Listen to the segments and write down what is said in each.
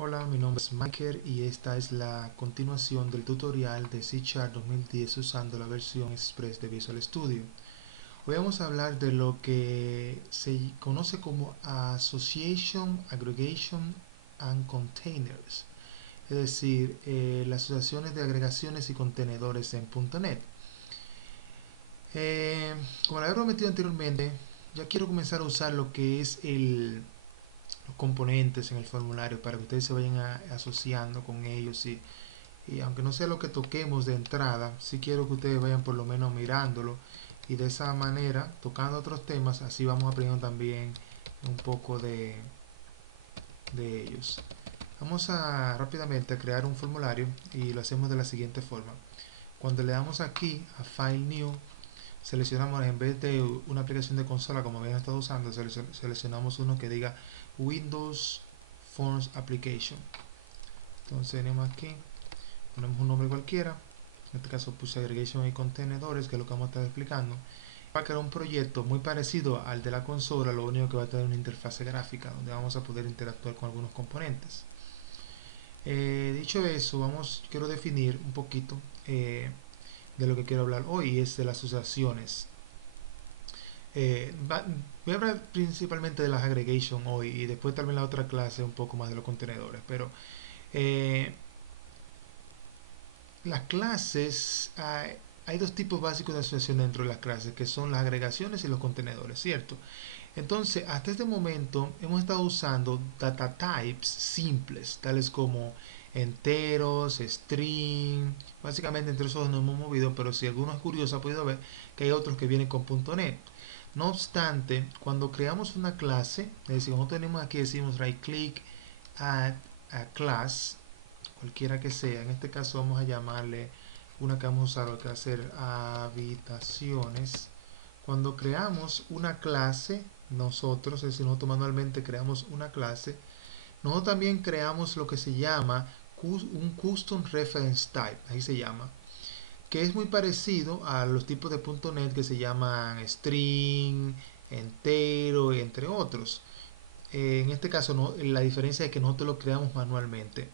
Hola, mi nombre es Michael y esta es la continuación del tutorial de C# 2010 usando la versión Express de Visual Studio. Hoy vamos a hablar de lo que se conoce como Association, Aggregation and Containers, es decir, las asociaciones de agregaciones y contenedores en .NET. Como lo había prometido anteriormente, ya quiero comenzar a usar lo que es los componentes en el formulario para que ustedes se vayan asociando con ellos y aunque no sea lo que toquemos de entrada, sí quiero que ustedes vayan por lo menos mirándolo y de esa manera, tocando otros temas, así vamos aprendiendo también un poco de ellos. Vamos a rápidamente a crear un formulario y lo hacemos de la siguiente forma. Cuando le damos aquí a File New, seleccionamos en vez de una aplicación de consola como habían estado usando, seleccionamos uno que diga Windows Forms Application. Entonces venimos aquí, ponemos un nombre cualquiera, en este caso puse Aggregation y Contenedores, que es lo que vamos a estar explicando. Va a crear un proyecto muy parecido al de la consola, lo único que va a tener una interfase gráfica donde vamos a poder interactuar con algunos componentes. Dicho eso, quiero definir un poquito de lo que quiero hablar hoy, es de las asociaciones. Voy a hablar principalmente de las aggregation hoy y después tal vez en la otra clase un poco más de los contenedores, pero eh, las clases, hay dos tipos básicos de asociación dentro de las clases, que son las agregaciones y los contenedores, ¿cierto? Entonces, hasta este momento hemos estado usando data types simples, tales como enteros, string, básicamente entre esos nos hemos movido, pero si alguno es curioso ha podido ver que hay otros que vienen con .NET. No obstante, cuando creamos una clase, es decir, cuando tenemos aquí decimos right click, add a class, cualquiera que sea, en este caso vamos a llamarle una que vamos a usar, que va a ser habitaciones. Cuando creamos una clase, nosotros, es decir, nosotros manualmente creamos una clase, nosotros también creamos lo que se llama un Custom Reference Type, ahí se llama, que es muy parecido a los tipos de .NET que se llaman string, entero, entre otros. En este caso, la diferencia es que nosotros lo creamos manualmente.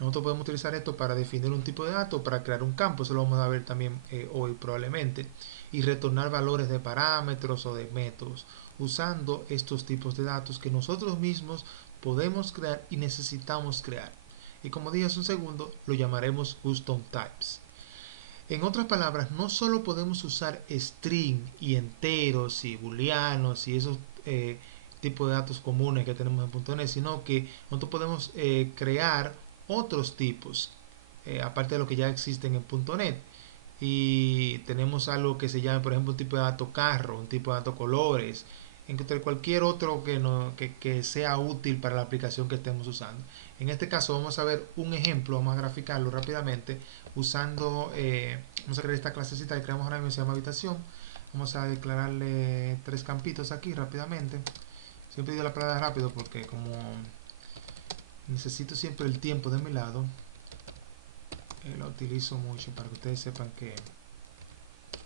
Nosotros podemos utilizar esto para definir un tipo de dato, para crear un campo, eso lo vamos a ver también hoy probablemente, y retornar valores de parámetros o de métodos, usando estos tipos de datos que nosotros mismos podemos crear y necesitamos crear. Y como dije hace un segundo, lo llamaremos custom types. En otras palabras, no solo podemos usar string y enteros y booleanos y esos tipos de datos comunes que tenemos en .NET, sino que nosotros podemos crear otros tipos, aparte de lo que ya existen en .NET. Y tenemos algo que se llama, por ejemplo, un tipo de dato carro, un tipo de dato colores, entre cualquier otro que sea útil para la aplicación que estemos usando. En este caso vamos a ver un ejemplo, vamos a graficarlo rápidamente usando, vamos a crear esta clasecita que creamos ahora mismo, se llama habitación. Vamos a declararle tres campitos aquí rápidamente. Siempre digo la palabra rápido porque como necesito siempre el tiempo de mi lado, lo utilizo mucho para que ustedes sepan que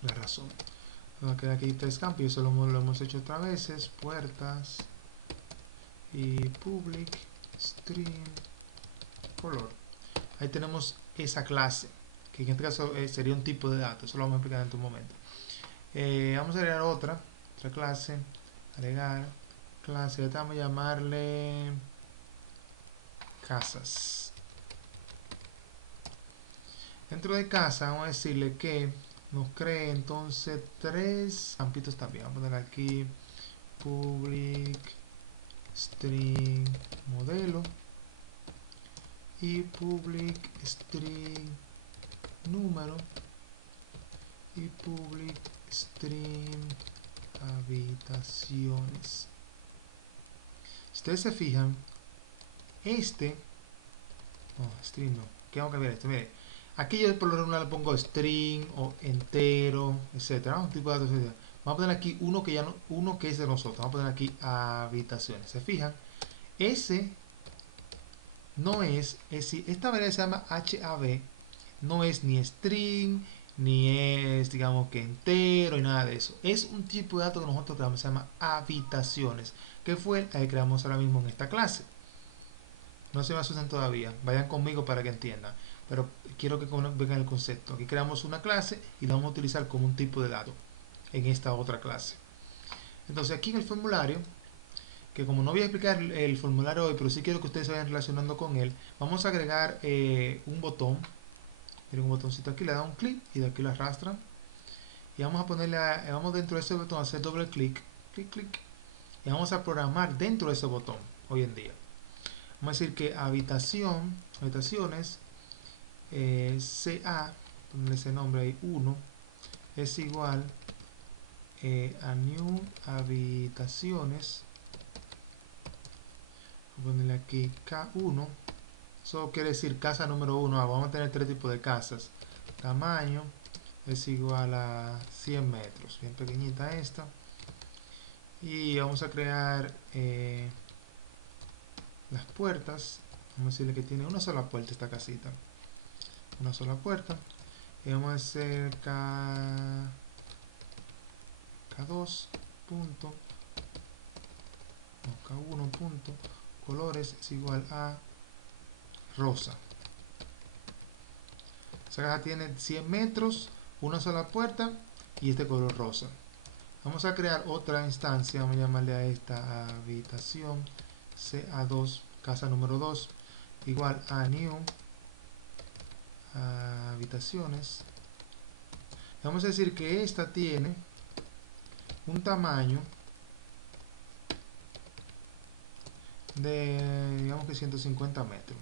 la razón. Vamos a quedar aquí tres campos, y eso lo hemos hecho otras veces, puertas y public string color. Ahí tenemos esa clase, que en este caso sería un tipo de datos, eso lo vamos a explicar en un momento. Vamos a agregar otra clase, agregar clase, esta vamos a llamarle casas. Dentro de casa vamos a decirle que nos cree entonces tres campitos también. Vamos a poner aquí public string modelo y public string número y public string habitaciones. Si ustedes se fijan, string no, ¿qué vamos a cambiar esto? Mire, aquí yo por lo regular le pongo string o entero, etcétera, un tipo de datos, etcétera. Vamos a poner aquí uno que es de nosotros, vamos a poner aquí habitaciones. ¿Se fijan? Ese no es esta variable se llama HAB, no es ni string, ni es, digamos que entero, y nada de eso. Es un tipo de dato que nosotros creamos, se llama habitaciones, que fue la que creamos ahora mismo en esta clase. No se me asusten todavía, vayan conmigo para que entiendan. Pero quiero que vean el concepto. Aquí creamos una clase y la vamos a utilizar como un tipo de dato en esta otra clase. Entonces aquí en el formulario, que como no voy a explicar el formulario hoy, pero sí quiero que ustedes se vayan relacionando con él, vamos a agregar un botón. Miren, un botoncito aquí, le da un clic y de aquí lo arrastran. Y vamos a ponerle, vamos dentro de ese botón a hacer doble clic, clic, clic. Y vamos a programar dentro de ese botón hoy en día. Vamos a decir que habitaciones, CA, ponerle ese nombre ahí, 1, es igual a new habitaciones. Voy a ponerle aquí K1. Eso quiere decir casa número 1. Vamos a tener tres tipos de casas. Tamaño es igual a 100 metros. Bien pequeñita esta. Y vamos a crear las puertas. Vamos a decirle que tiene una sola puerta esta casita. Una sola puerta. Y vamos a hacer K2 punto, no, K1 punto, colores es igual a rosa. Esa caja tiene 100 metros, una sola puerta y este color rosa. Vamos a crear otra instancia, vamos a llamarle a esta habitación CA2, casa número 2, igual a new habitaciones. Vamos a decir que esta tiene un tamaño de, digamos que 150 metros.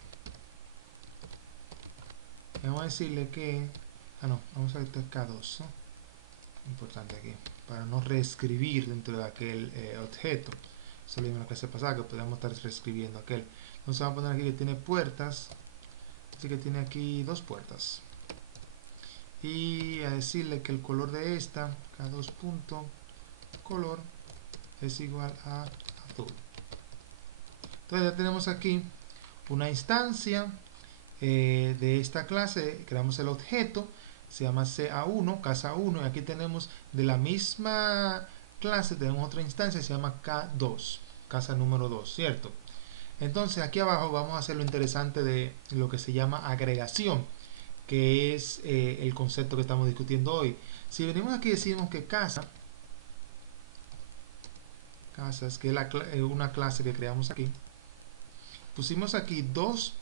Y vamos a decirle que, no, vamos a ver K2, ¿no? Importante aquí, para no reescribir dentro de aquel objeto. Eso lo vimos en la clase pasada, que podríamos estar reescribiendo aquel. Entonces vamos a poner aquí que tiene puertas, así que tiene aquí dos puertas. Y a decirle que el color de esta, K2 punto, color, es igual a azul. Entonces ya tenemos aquí una instancia de esta clase, creamos el objeto, se llama CA1, casa 1, y aquí tenemos de la misma clase, tenemos otra instancia, se llama K2, casa número 2, ¿cierto? Entonces aquí abajo vamos a hacer lo interesante de lo que se llama agregación, que es el concepto que estamos discutiendo hoy. Si venimos aquí y decimos que casas, que es una clase que creamos aquí, pusimos aquí dos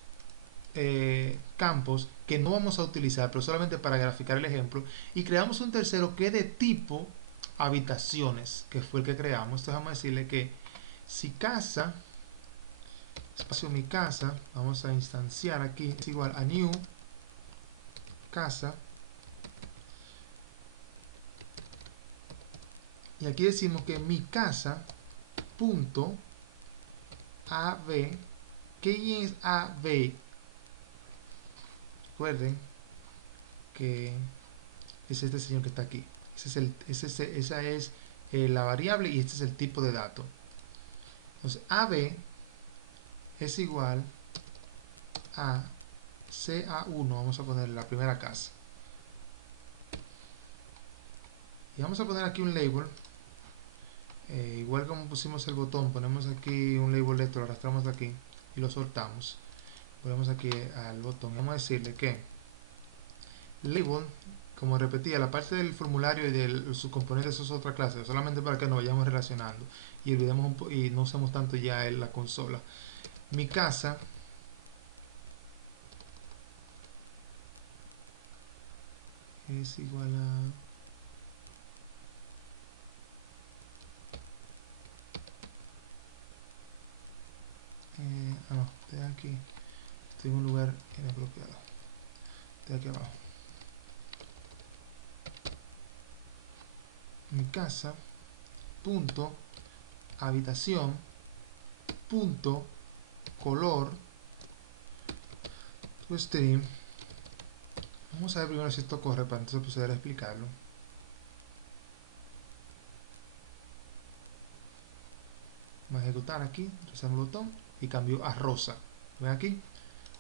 campos que no vamos a utilizar, pero solamente para graficar el ejemplo, y creamos un tercero que es de tipo habitaciones, que fue el que creamos. Entonces vamos a decirle que si casa, espacio mi casa, vamos a instanciar aquí, es igual a new casa, y aquí decimos que mi casa punto AB. ¿Qué es AB? Recuerden que es este señor que está aquí. Esa es la variable y este es el tipo de dato. Entonces AB es igual a CA1. Vamos a poner la primera casa. Y vamos a poner aquí un label. Igual como pusimos el botón, ponemos aquí un label de esto, lo arrastramos aquí y lo soltamos. Volvemos aquí al botón. Vamos a decirle que label, como repetía, la parte del formulario y de sus componentes es otra clase, solamente para que nos vayamos relacionando y olvidemos y no usemos tanto ya en la consola. Mi casa es igual a no, estoy aquí, estoy en un lugar inapropiado, estoy aquí abajo. Mi casa punto habitación punto color to stream. Vamos a ver primero si esto corre para entonces proceder a explicarlo. Vamos a ejecutar aquí, presionamos el botón y cambió a rosa. Ven aquí,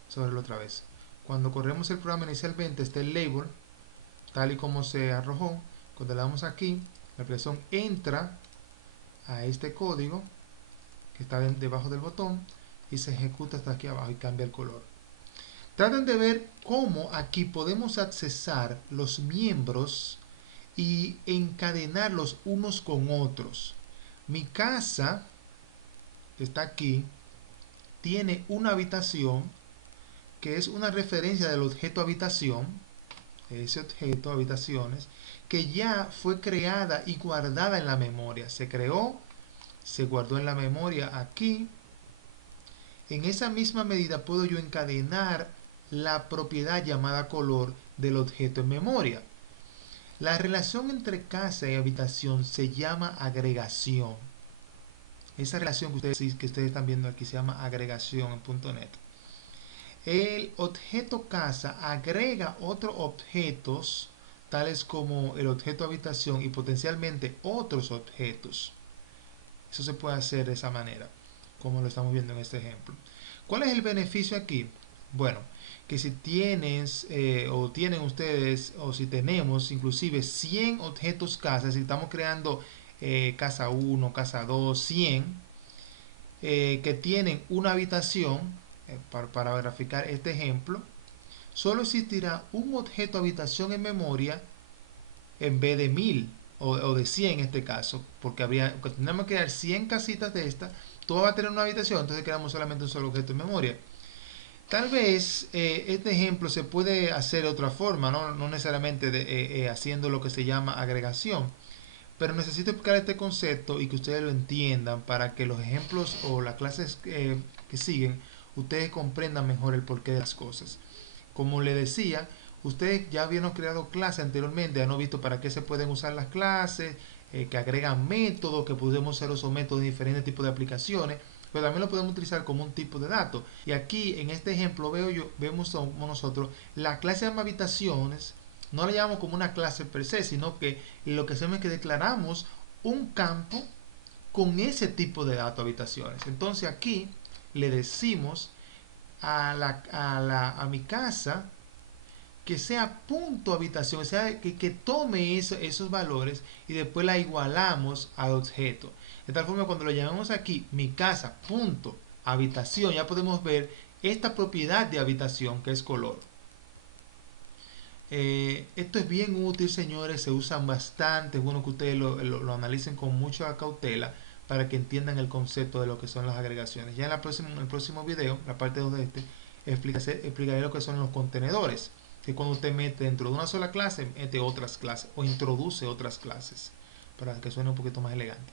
sobre otra vez. Cuando corremos el programa inicialmente está el label tal y como se arrojó. Cuando le damos aquí, la aplicación entra a este código que está debajo del botón y se ejecuta hasta aquí abajo y cambia el color. Traten de ver cómo aquí podemos accesar los miembros y encadenarlos unos con otros. Mi casa, que está aquí, tiene una habitación que es una referencia del objeto habitación, ese objeto habitaciones, que ya fue creada y guardada en la memoria. Se creó, se guardó en la memoria aquí. En esa misma medida puedo yo encadenar la propiedad llamada color del objeto en memoria. La relación entre casa y habitación se llama agregación. Esa relación que ustedes están viendo aquí se llama agregación en .NET. El objeto casa agrega otros objetos, tales como el objeto habitación y potencialmente otros objetos. Eso se puede hacer de esa manera, como lo estamos viendo en este ejemplo. ¿Cuál es el beneficio aquí? Bueno, que si tienes o tienen ustedes o si tenemos inclusive 100 objetos casa, si estamos creando casa 1, casa 2, 100 que tienen una habitación, para graficar este ejemplo, solo existirá un objeto habitación en memoria en vez de 1000 o de 100 en este caso, porque tenemos que crear 100 casitas de estas, todo va a tener una habitación, entonces creamos solamente un solo objeto en memoria. Tal vez este ejemplo se puede hacer de otra forma, no necesariamente haciendo lo que se llama agregación, pero necesito explicar este concepto y que ustedes lo entiendan para que los ejemplos o las clases que siguen, ustedes comprendan mejor el porqué de las cosas. Como les decía, ustedes ya habían creado clases anteriormente, han visto para qué se pueden usar las clases, que agregan métodos, que podemos usar esos métodos en diferentes tipos de aplicaciones, pero también lo podemos utilizar como un tipo de dato. Y aquí en este ejemplo vemos como nosotros la clase de habitaciones, no la llamamos como una clase per se, sino que lo que hacemos es que declaramos un campo con ese tipo de datos habitaciones. Entonces aquí le decimos a mi casa que sea punto habitación, o sea, que tome esos valores y después la igualamos al objeto. De tal forma, cuando lo llamamos aquí, mi casa, punto, habitación, ya podemos ver esta propiedad de habitación que es color. Esto es bien útil, señores, se usan bastante, es bueno que ustedes lo analicen con mucha cautela para que entiendan el concepto de lo que son las agregaciones. Ya en el próximo video, la parte 2 de este, explicaré lo que son los contenedores, que cuando usted mete dentro de una sola clase, mete otras clases o introduce otras clases, para que suene un poquito más elegante.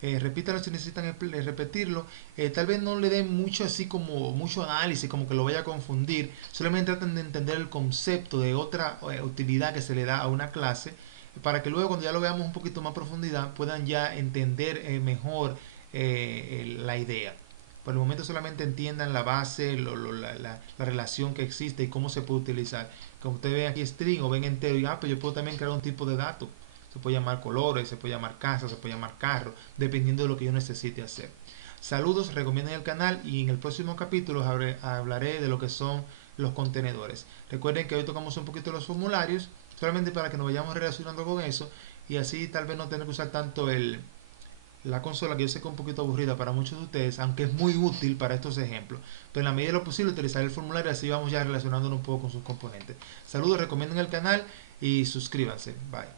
Repítalo si necesitan repetirlo. Tal vez no le den mucho así como mucho análisis, como que lo vaya a confundir. Solamente traten de entender el concepto de otra utilidad que se le da a una clase, para que luego cuando ya lo veamos un poquito más a profundidad puedan ya entender mejor la idea. Por el momento solamente entiendan la base, la relación que existe y cómo se puede utilizar. Como ustedes ven aquí string o ven entero y pues yo puedo también crear un tipo de dato. Se puede llamar colores, se puede llamar casa, se puede llamar carro, dependiendo de lo que yo necesite hacer. Saludos, recomienden el canal y en el próximo capítulo hablaré de lo que son los contenedores. Recuerden que hoy tocamos un poquito los formularios, solamente para que nos vayamos relacionando con eso y así tal vez no tener que usar tanto la consola, que yo sé que es un poquito aburrida para muchos de ustedes, aunque es muy útil para estos ejemplos, pero en la medida de lo posible utilizar el formulario, así vamos ya relacionándonos un poco con sus componentes. Saludos, recomienden el canal y suscríbanse. Bye.